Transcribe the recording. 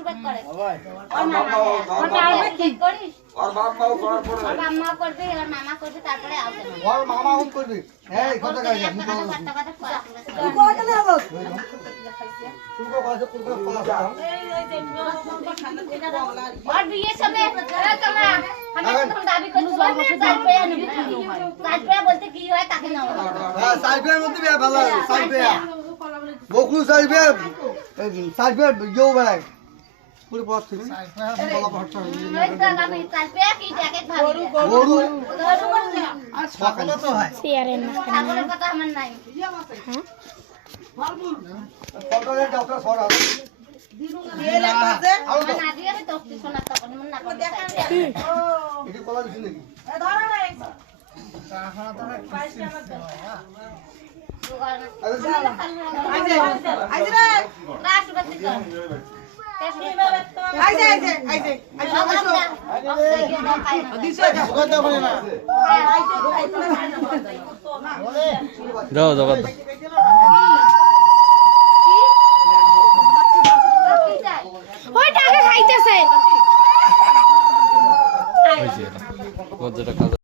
আশীর্বাদ করে ওর মামা কি করিস ওর বাপ মাও করার পরে ওর বাপ মা করবে ওর মামা করবে তারপরে আউতে ওর মামা হুন করবে এই কথা কই আমি তো কত না বল তুইও কাছে তুইও পালা और भी ये सब है कमरा हमें तो दाबी कर दो साइड पे साइड पे बोलते की है ताकि ना हो हां साइड पे মধ্যে বিয়া ভালো সাইড पे বকুল সাইড पे সাইড पे यो ভাই পুরো পথ থেকে বলা পড়ছে नहीं तो ना भी साइड पे की जैकेट भाभी গরু আর সকালে তো হয় চেয়ারের মাঝখানে ছাগলের কথা আমার নাই হ্যাঁ ফটোরে ডক্টর সরা ये लेखाছে না দিয়ে আমি তোকে শোনা তো মন না করে দেখা এটি কলা দিছিস নাকি এ ধরো না আইছে আইছে রে রাষ্ট্রপতি কর আইছে আইছে আইছে দিছে কথা বলে না দাও দাও ওই টাকা খাইতেছে